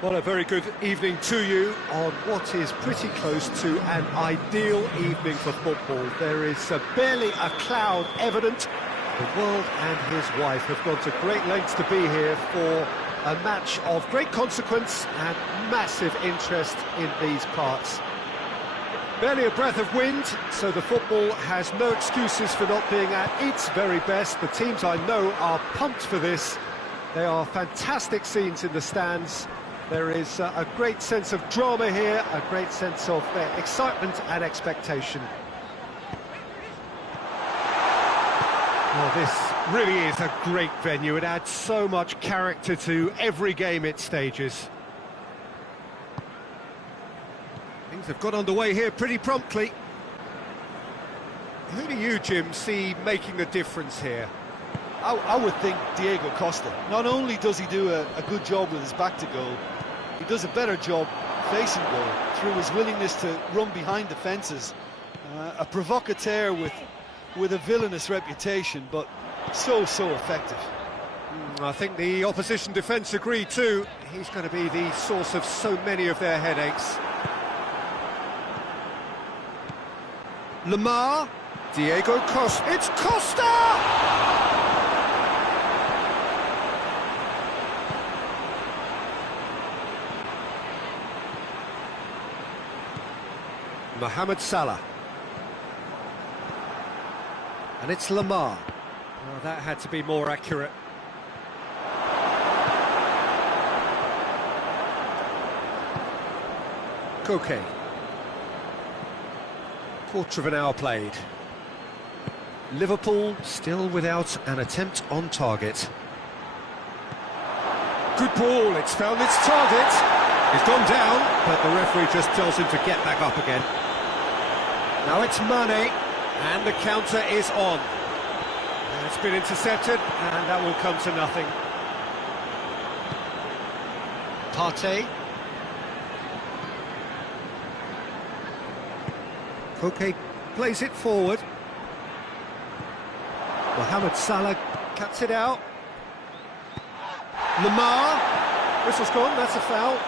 Well, a very good evening to you on what is pretty close to an ideal evening for football. There is barely a cloud evident. The world and his wife have gone to great lengths to be here for a match of great consequence and massive interest in these parts. Barely a breath of wind, so the football has no excuses for not being at its very best. The teams I know are pumped for this. They are fantastic scenes in the stands. There is a great sense of drama here, a great sense of excitement and expectation. Well, this really is a great venue. It adds so much character to every game it stages. Things have got underway here pretty promptly. Who do you, Jim, see making the difference here? I would think Diego Costa. Not only does he do a good job with his back to goal, he does a better job facing goal through his willingness to run behind defences. A provocateur with a villainous reputation, but so effective. I think the opposition defence agree too. He's going to be the source of so many of their headaches. Lemar, Diego Costa, it's Costa! Mohamed Salah. And it's Lemar. Oh, that had to be more accurate. Koke. Quarter of an hour played. Liverpool still without an attempt on target. Good ball, it's found its target. He's gone down, but the referee just tells him to get back up again. Now it's Mane, and the counter is on. And it's been intercepted, and that will come to nothing. Partey. Koke plays it forward. Mohamed Salah cuts it out. Lemar. Whistle's gone, that's a foul.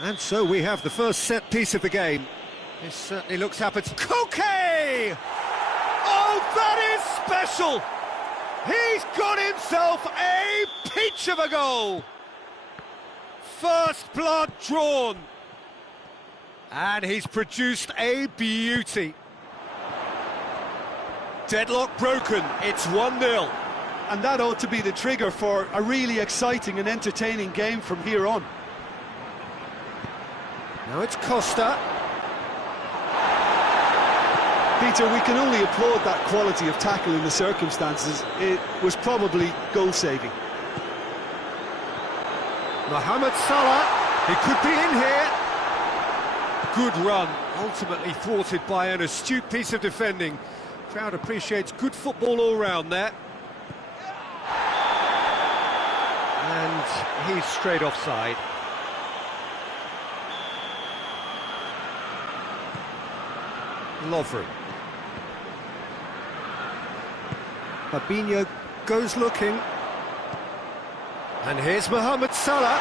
And so we have the first set piece of the game. This certainly looks appetizing. Koke! Oh, that is special! He's got himself a peach of a goal! First blood drawn. And he's produced a beauty. Deadlock broken, it's 1-0. And that ought to be the trigger for a really exciting and entertaining game from here on. Now it's Costa. Peter, we can only applaud that quality of tackle in the circumstances. It was probably goal-saving. Mohamed Salah, he could be in here. Good run, ultimately thwarted by an astute piece of defending. Crowd appreciates good football all round there. And he's straight offside. Lovren. Fabinho goes looking. And here's Mohamed Salah.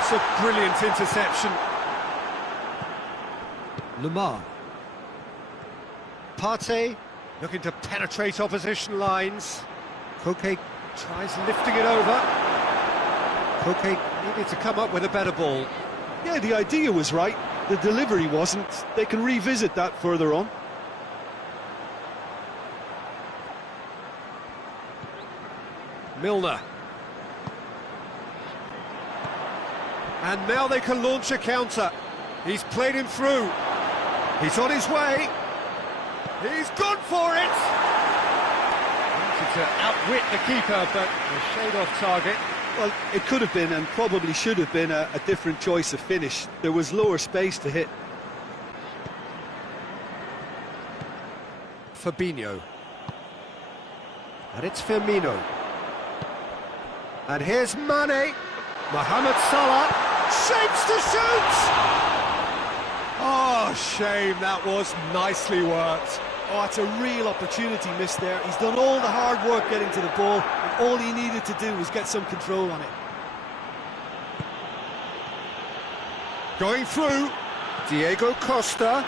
It's a brilliant interception. Lemar. Partey looking to penetrate opposition lines. Koke tries lifting it over. Koke needed to come up with a better ball. Yeah, the idea was right. The delivery wasn't. They can revisit that further on. Milner. And now they can launch a counter. He's played him through. He's on his way. He's gone for it. to outwit the keeper, but a shade off target. Well, it could have been and probably should have been a different choice of finish. There was lower space to hit. Fabinho. And it's Firmino. And here's Mane. Mohamed Salah shapes to shoot! Oh, shame, that was nicely worked. Oh, it's a real opportunity missed there. He's done all the hard work getting to the ball, and all he needed to do was get some control on it. Going through, Diego Costa.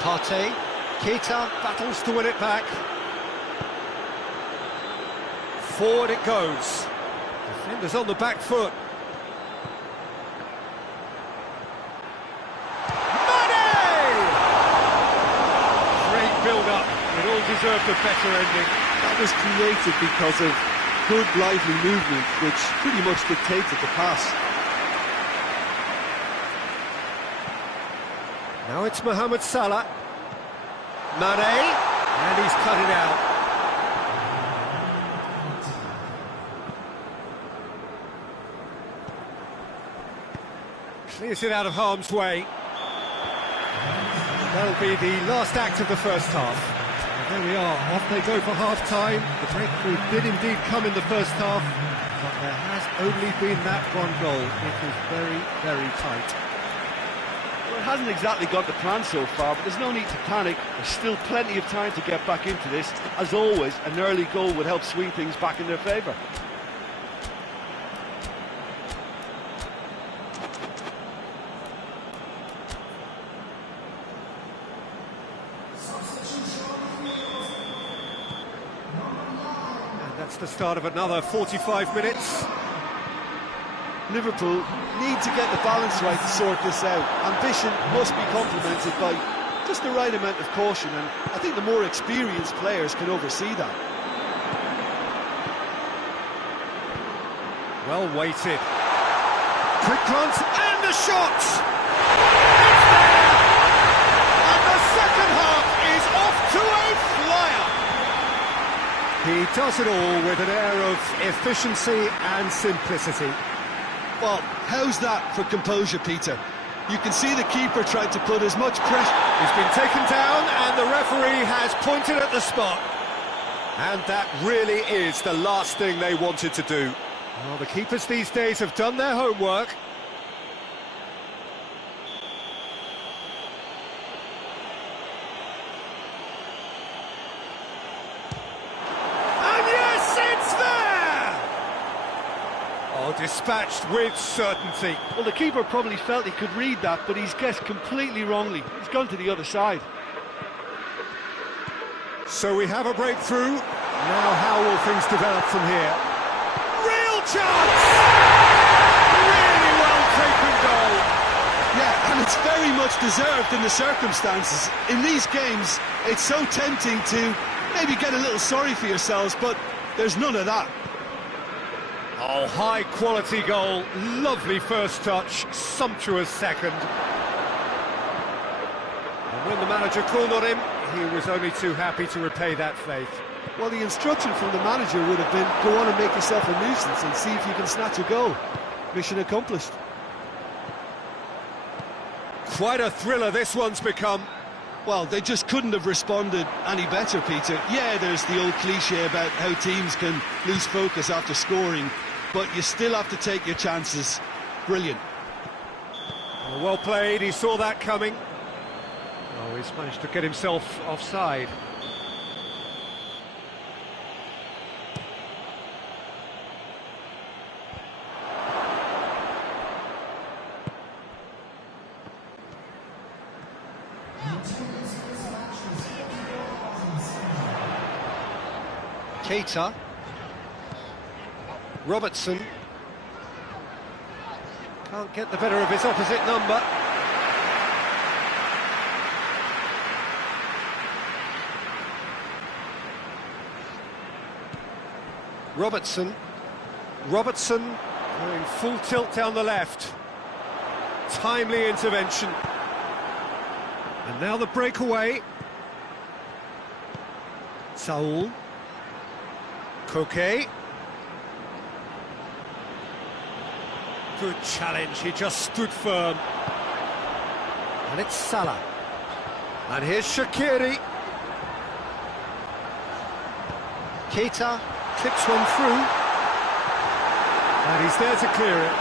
Partey, Keita battles to win it back. Forward it goes. Defenders on the back foot. Mane! Great build-up. It all deserved a better ending. That was created because of good, lively movement, which pretty much dictated the pass. Now it's Mohamed Salah. Mane, and he's cut it out. Clears it out of harm's way. That'll be the last act of the first half. And there we are, off they go for half-time. The breakthrough did indeed come in the first half, but there has only been that one goal. It was very, very tight. Well, it hasn't exactly got the plan so far, but there's no need to panic. There's still plenty of time to get back into this. As always, an early goal would help swing things back in their favour. And that's the start of another 45 minutes. Liverpool need to get the balance right to sort this out. Ambition must be complemented by just the right amount of caution, and I think the more experienced players can oversee that. Well weighted. Quick glance, and the shot! It's there! And the second half is off to a flyer! He does it all with an air of efficiency and simplicity. Well, how's that for composure, Peter? You can see the keeper tried to put as much pressure... He's been taken down and the referee has pointed at the spot. And that really is the last thing they wanted to do. Well, the keepers these days have done their homework. And yes, it's there! Oh, dispatched with certainty. Well, the keeper probably felt he could read that, but he's guessed completely wrongly. He's gone to the other side. So we have a breakthrough. Now how will things develop from here? Real chance! Really well taken goal. Yeah, and it's very much deserved in the circumstances. In these games, it's so tempting to maybe get a little sorry for yourselves, but there's none of that. Oh, high-quality goal, lovely first touch, sumptuous second. And when the manager called on him, he was only too happy to repay that faith. Well, the instruction from the manager would have been, go on and make yourself a nuisance and see if you can snatch a goal. Mission accomplished. Quite a thriller this one's become. Well, they just couldn't have responded any better, Peter. Yeah, there's the old cliche about how teams can lose focus after scoring, but you still have to take your chances. Brilliant. Well played, he saw that coming. Oh, he's managed to get himself offside. Keita, Robertson, can't get the better of his opposite number. Robertson going full tilt down the left. Timely intervention. And now the breakaway. Saul. Koke. Good challenge, he just stood firm. And it's Salah. And here's Shaqiri. Keita clips one through. And he's there to clear it.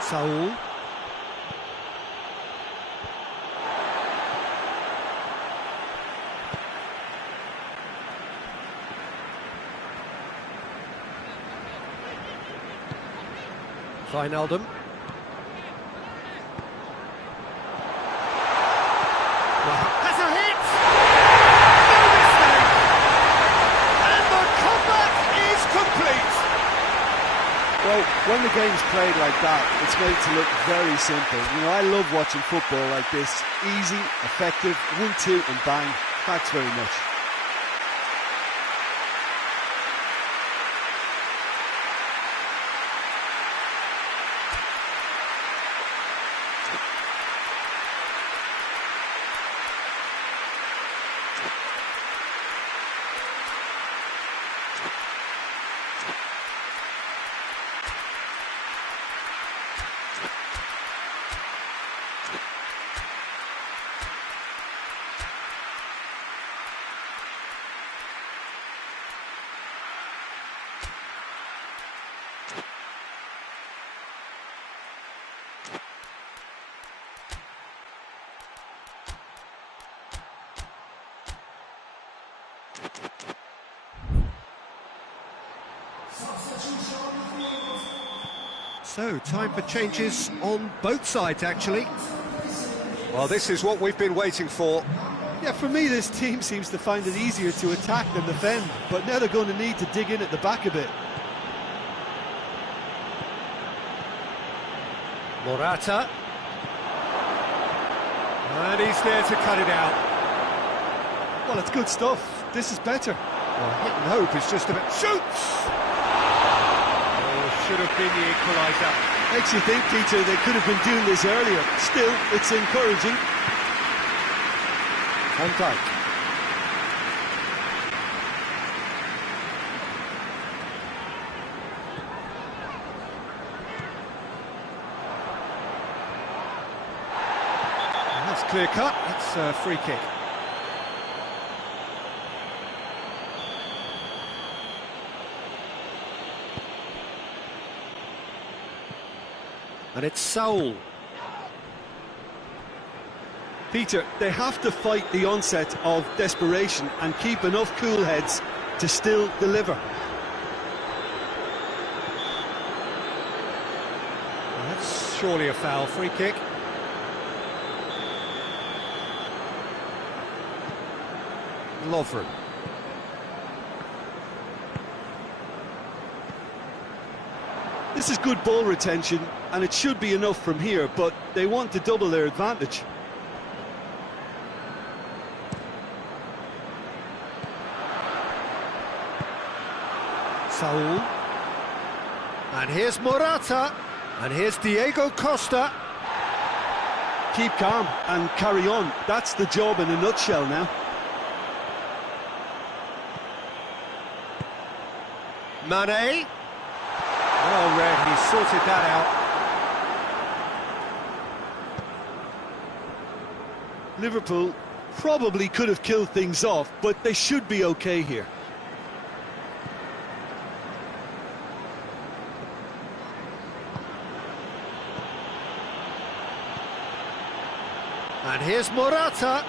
Saul. Wijnaldum. Has a hit! No mistake! And the comeback is complete! Well, when the game's played like that, it's made to look very simple. You know, I love watching football like this. Easy, effective, 1-2 and bang. Thanks very much. So, time for changes on both sides, actually. Well, this is what we've been waiting for. Yeah, for me, this team seems to find it easier to attack than defend, but now they're going to need to dig in at the back a bit. Morata. And he's there to cut it out. Well, it's good stuff. This is better. Well, hit and hope is just about... Shoots! Should have been the equaliser. Makes you think, Peter, they could have been doing this earlier. Still, it's encouraging. Van Dijk. And that's clear cut. That's a free kick. And it's Saul. Peter, they have to fight the onset of desperation and keep enough cool heads to still deliver. Well, that's surely a foul. Free kick. Lovren. This is good ball retention, and it should be enough from here, but they want to double their advantage. Saul. And here's Morata. And here's Diego Costa. Keep calm and carry on. That's the job in a nutshell now. Mane. Well read, he sorted that out. Liverpool probably could have killed things off, but they should be okay here. And here's Morata.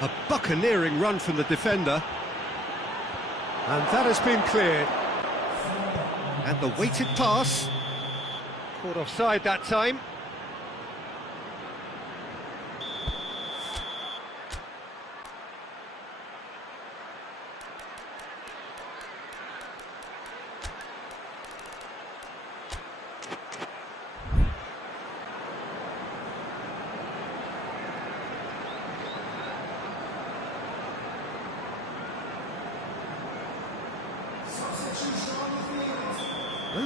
A buccaneering run from the defender. And that has been cleared. And the weighted pass. Caught offside that time.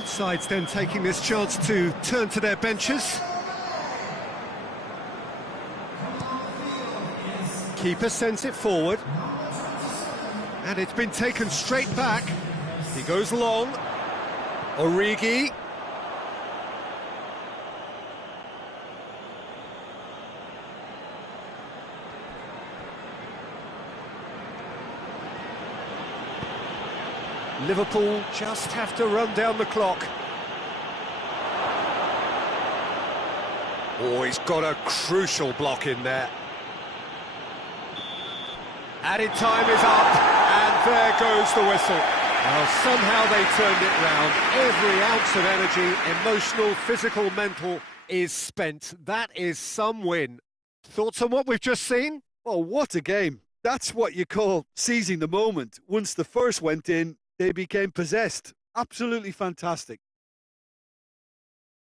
Both sides then taking this chance to turn to their benches. Keeper sends it forward. And it's been taken straight back. He goes long. Origi. Liverpool just have to run down the clock. Oh, he's got a crucial block in there. Added time is up, and there goes the whistle. Well, somehow they turned it round. Every ounce of energy, emotional, physical, mental, is spent. That is some win. Thoughts on what we've just seen? Oh, what a game. That's what you call seizing the moment. Once the first went in, they became possessed. Absolutely fantastic.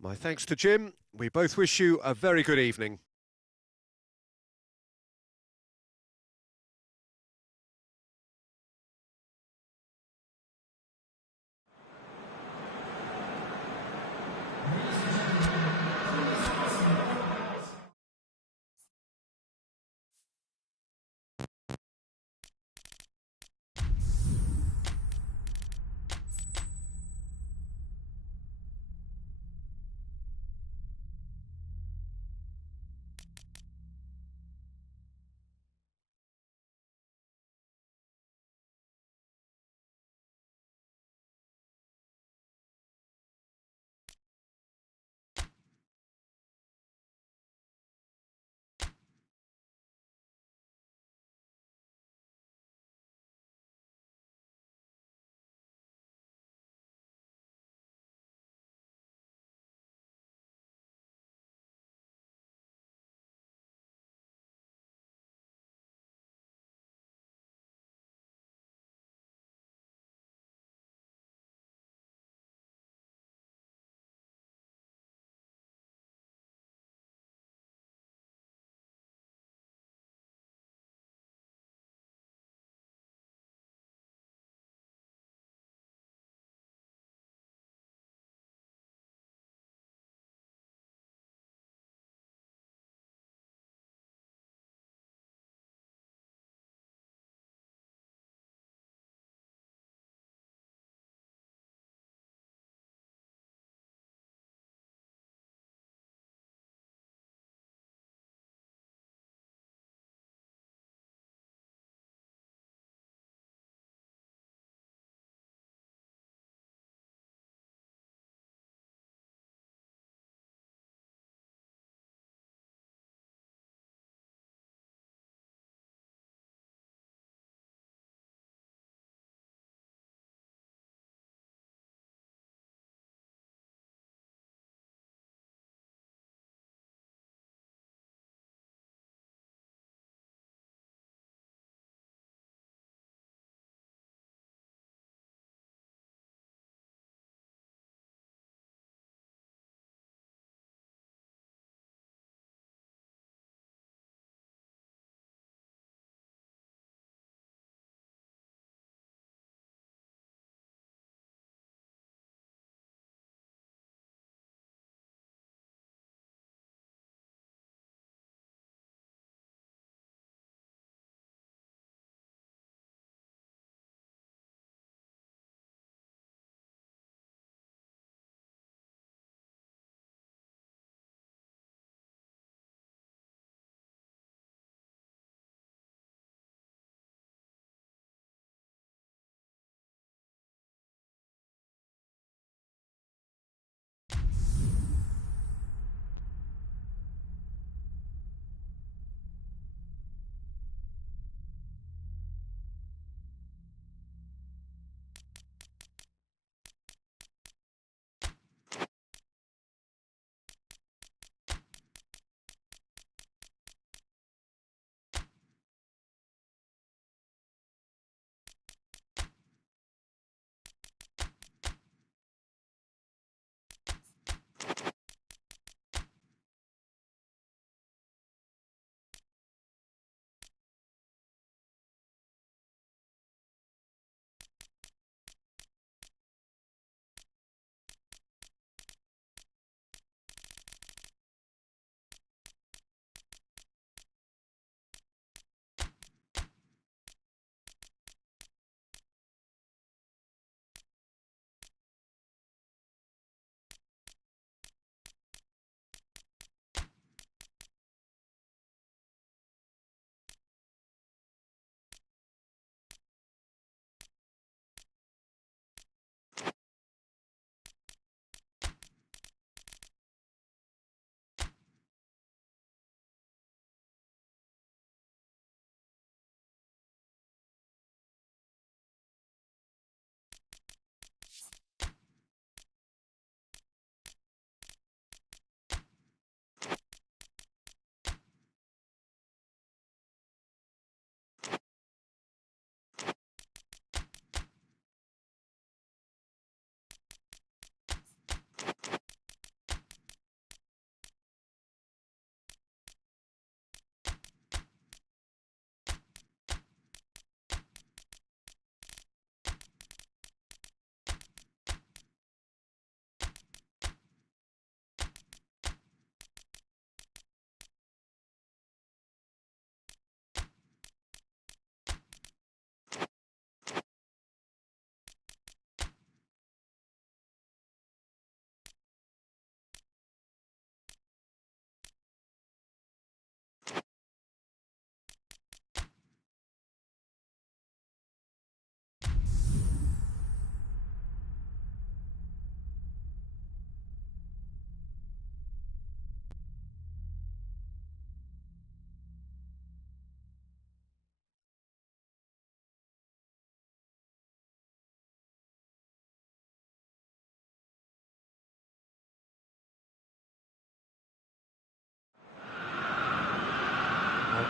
My thanks to Jim. We both wish you a very good evening.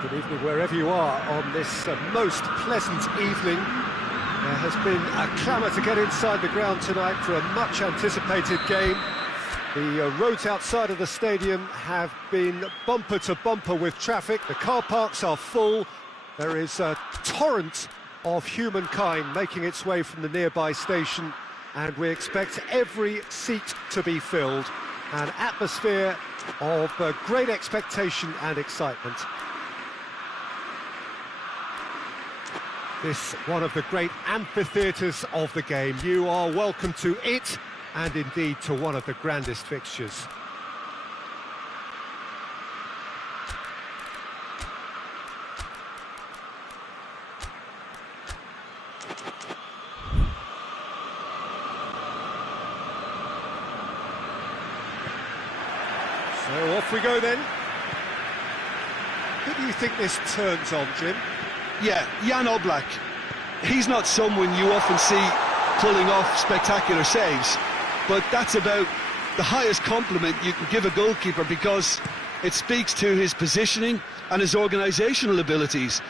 Good evening wherever you are on this most pleasant evening. There has been a clamour to get inside the ground tonight for a much-anticipated game. The roads outside of the stadium have been bumper to bumper with traffic. The car parks are full. There is a torrent of humankind making its way from the nearby station, and we expect every seat to be filled. An atmosphere of great expectation and excitement. This one of the great amphitheatres of the game. You are welcome to it, and indeed to one of the grandest fixtures. So off we go then. Who do you think this turns on, Jim? Yeah, Jan Oblak. He's not someone you often see pulling off spectacular saves, but that's about the highest compliment you can give a goalkeeper, because it speaks to his positioning and his organisational abilities.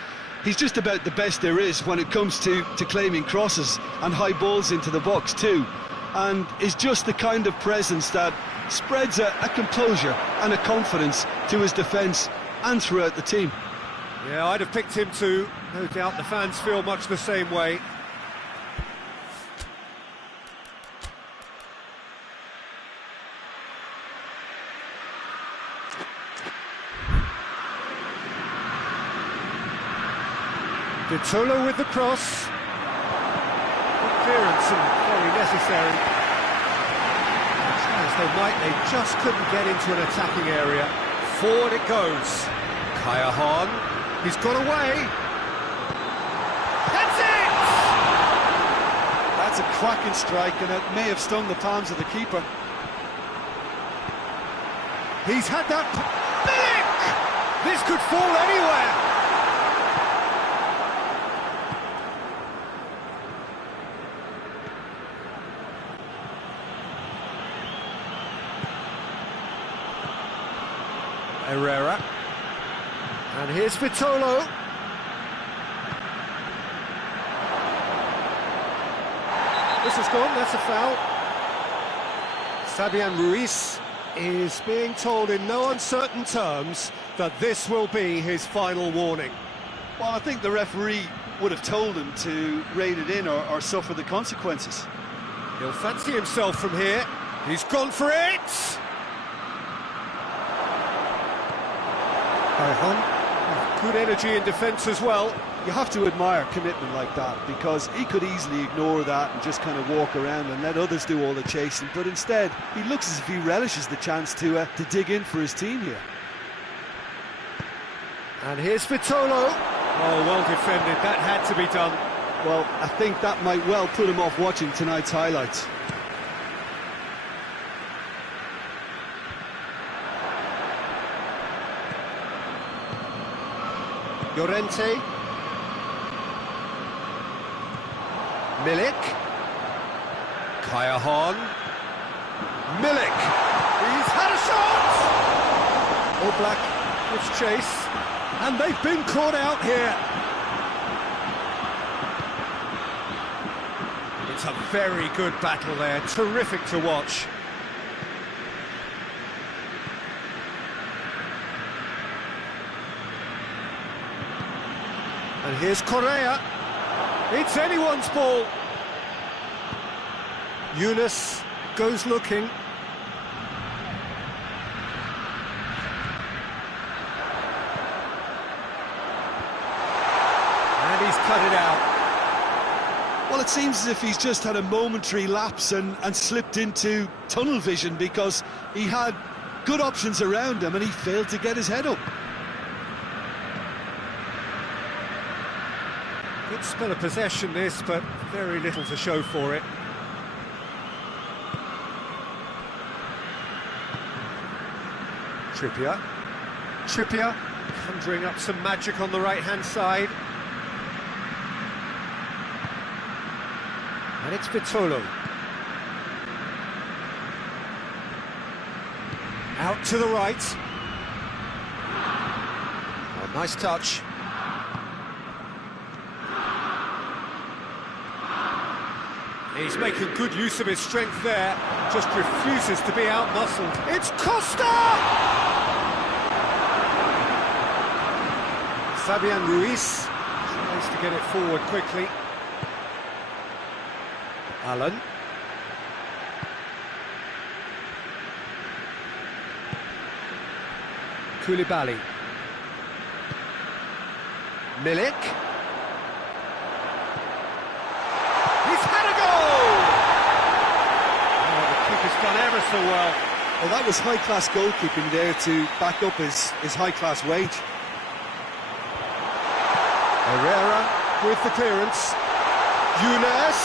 He's just about the best there is when it comes to claiming crosses and high balls into the box too, and is just the kind of presence that spreads a composure and a confidence to his defence and throughout the team. Yeah, I'd have picked him too. No doubt the fans feel much the same way. Vitolo with the cross. Good clearance and very necessary. Try as they might, they just couldn't get into an attacking area. Forward it goes. Kaya Hahn. He's got away. That's it! That's a cracking strike, and it may have stung the palms of the keeper. He's had that. Milik! This could fall anywhere. Herrera. And here's Vitolo. This is gone, that's a foul. Fabian Ruiz is being told in no uncertain terms that this will be his final warning. Well, I think the referee would have told him to rein it in or suffer the consequences. He'll fancy himself from here. He's gone for it! Good energy in defence as well. You have to admire commitment like that, because he could easily ignore that and just kind of walk around and let others do all the chasing, but instead he looks as if he relishes the chance to dig in for his team here. And here's Vitolo. Oh, well defended, that had to be done. Well, I think that might well put him off watching tonight's highlights. Llorente. Milik. Kaya Hahn. Milik. He's had a shot! Oblak gives chase. And they've been caught out here. It's a very good battle there. Terrific to watch. And here's Correa. It's anyone's ball. Yunus goes looking. And he's cut it out. Well, it seems as if he's just had a momentary lapse and slipped into tunnel vision, because he had good options around him and he failed to get his head up. Good spell of possession this, but very little to show for it. Trippier conjuring up some magic on the right-hand side. And it's Vitolo. Out to the right. Nice touch. He's making good use of his strength there, just refuses to be out-muscled. It's Costa! Fabian Ruiz tries to get it forward quickly. Allen. Koulibaly. Milik. He's had a goal! Oh, the keeper's done ever so well. Well, that was high-class goalkeeping there to back up his high-class wage. Herrera with the clearance. Younes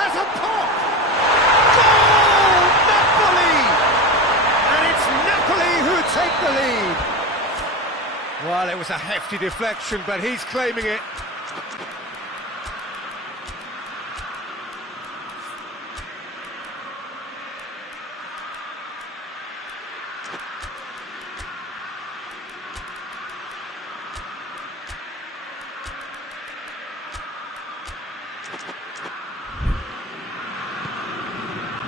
has a pop! Goal! Napoli! And it's Napoli who take the lead. Well, it was a hefty deflection, but he's claiming it.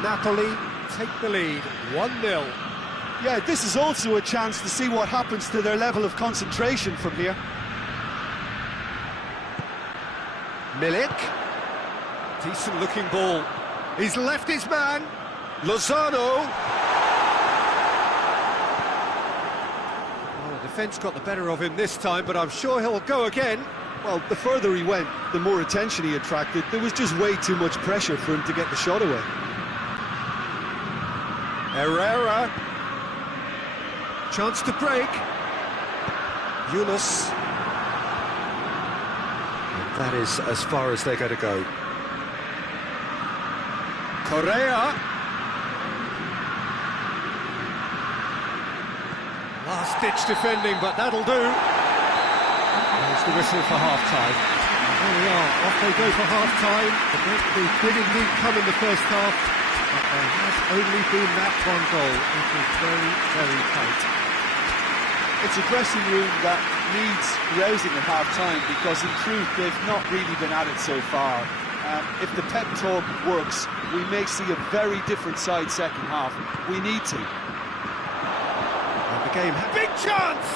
Napoli take the lead, 1-0. Yeah, this is also a chance to see what happens to their level of concentration from here. Milik. Decent looking ball. He's left his man. Lozano. Well, the defence got the better of him this time, but I'm sure he'll go again. Well, the further he went, the more attention he attracted. There was just way too much pressure for him to get the shot away. Herrera. Chance to break. Younes. And that is as far as they're going to go. Correa. Last-ditch defending, but that'll do. There's the whistle for half-time. There we are, off they go for half-time. The big indeed come in the first half, but there has only been that one goal. It is very, very tight. It's a dressing room that needs rousing at half-time because, in truth, they've not really been at it so far. If the pep talk works, we may see a very different side second half. We need to. And the game... Big chance!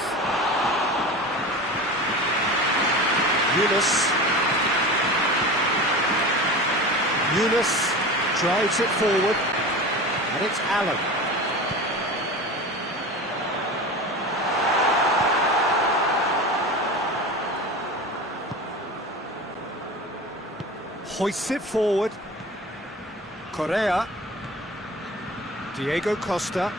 Younes drives it forward, and it's Allen. Hoists it forward. Correa. Diego Costa.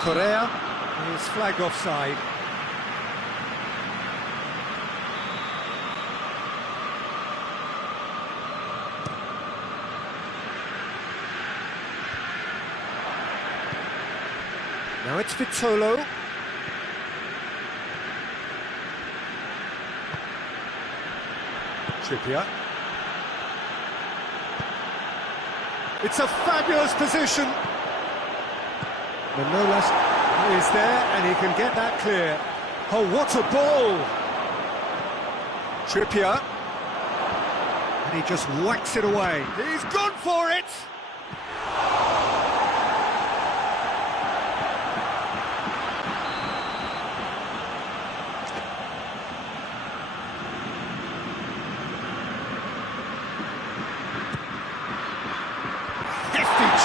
Correa is flagged offside. Now it's Vitolo. Trippier. It's a fabulous position. Manolas is there and he can get that clear. Oh, what a ball! Trippier. And he just whacks it away. He's gone for it!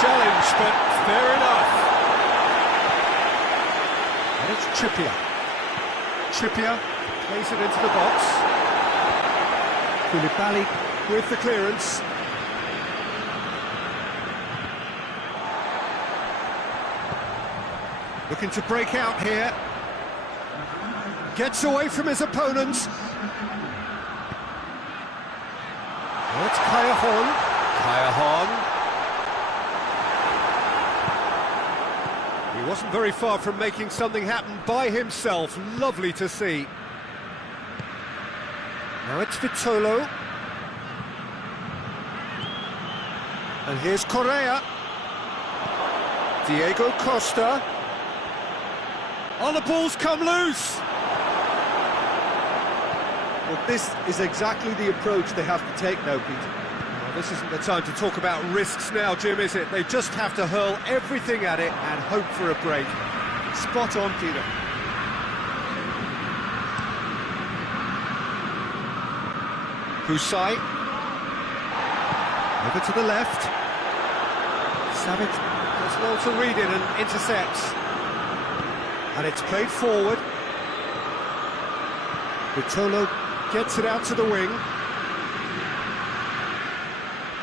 Challenge, but fair enough. And it's Trippier. Trippier plays it into the box. Koulibaly with the clearance. Looking to break out here. Gets away from his opponents. Oh, it's Callejon. Callejon. He wasn't very far from making something happen by himself. Lovely to see. Now it's Vitolo. And here's Correa. Diego Costa. Oh, the ball's come loose! Well, this is exactly the approach they have to take now, Peter. Well, this isn't the time to talk about risks now, Jim, is it? They just have to hurl everything at it and hope for a break. Spot on, Peter. Husai. Over to the left. Savic does well to read it and intercepts. And it's played forward. Vitolo gets it out to the wing.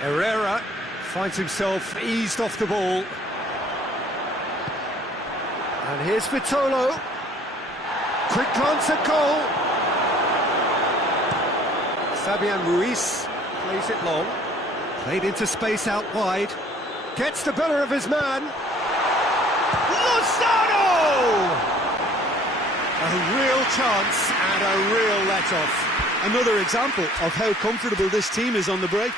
Herrera finds himself eased off the ball. And here's Vitolo. Quick glance at goal. Fabian Ruiz plays it long. Played into space out wide. Gets the better of his man. Lozano! A real chance and a real let-off. Another example of how comfortable this team is on the break.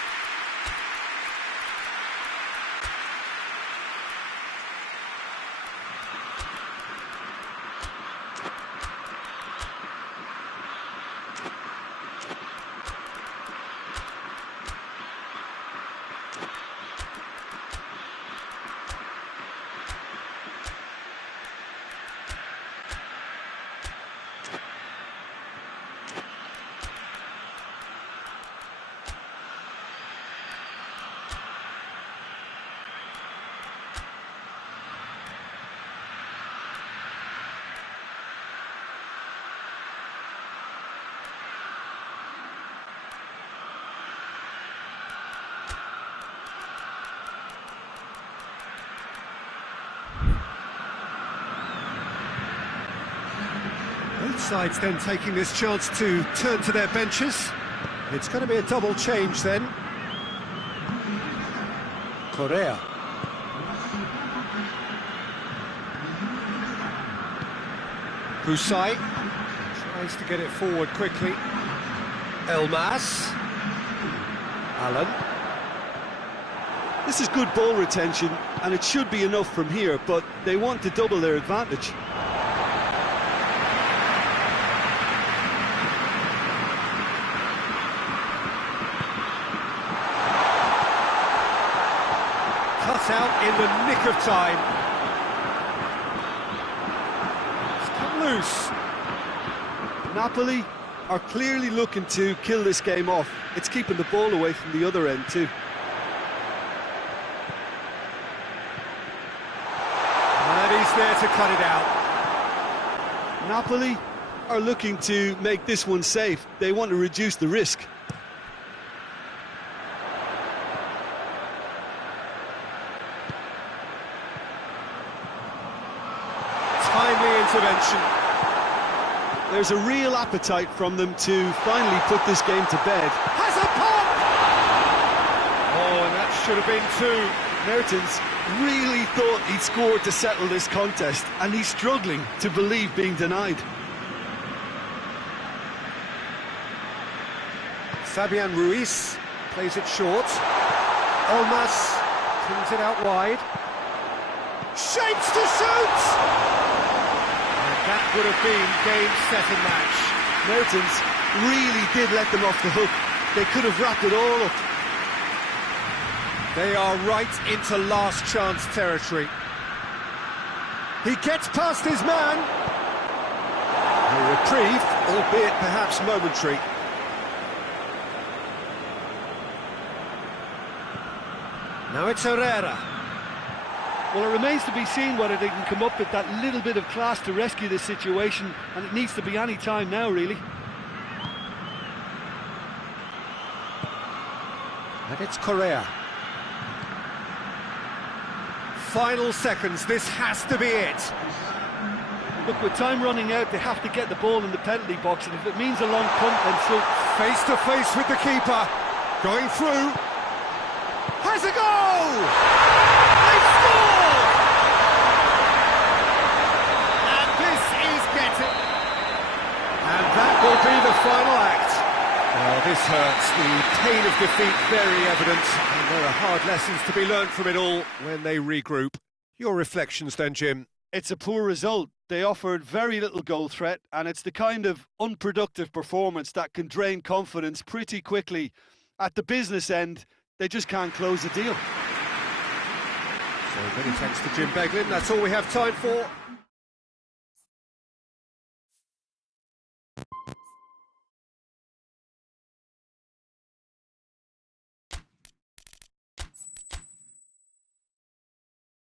Both sides then taking this chance to turn to their benches. It's going to be a double change then. Correa. Husai tries to get it forward quickly. Elmas. Allen. This is good ball retention, and it should be enough from here, but they want to double their advantage. Cut out in the nick of time. It's come loose. Napoli are clearly looking to kill this game off. It's keeping the ball away from the other end too. And he's there to cut it out. Napoli are looking to make this one safe. They want to reduce the risk. Timely intervention. There's a real appetite from them to finally put this game to bed. Has a pop! Oh, and that should have been two. Mertens really thought he'd scored to settle this contest, and he's struggling to believe being denied. Fabian Ruiz plays it short. Elmas pings it out wide. Shapes to shoot! That would have been game, set and match. Mertens really did let them off the hook. They could have wrapped it all up. They are right into last chance territory. He gets past his man. A reprieve, albeit perhaps momentary. Now it's Herrera. Well, it remains to be seen whether they can come up with that little bit of class to rescue this situation, and it needs to be any time now, really. And it's Correa. Final seconds, this has to be it. Look, with time running out, they have to get the ball in the penalty box, and if it means a long punt, then so. Face to face with the keeper. Going through. Has a goal! They scored! And this is getting. And that will be the final act. Well, this hurts. The pain of defeat very evident. And there are hard lessons to be learned from it all when they regroup. Your reflections then, Jim? It's a poor result. They offered very little goal threat, and it's the kind of unproductive performance that can drain confidence pretty quickly. At the business end, they just can't close a deal. So many thanks to Jim Beglin. That's all we have time for.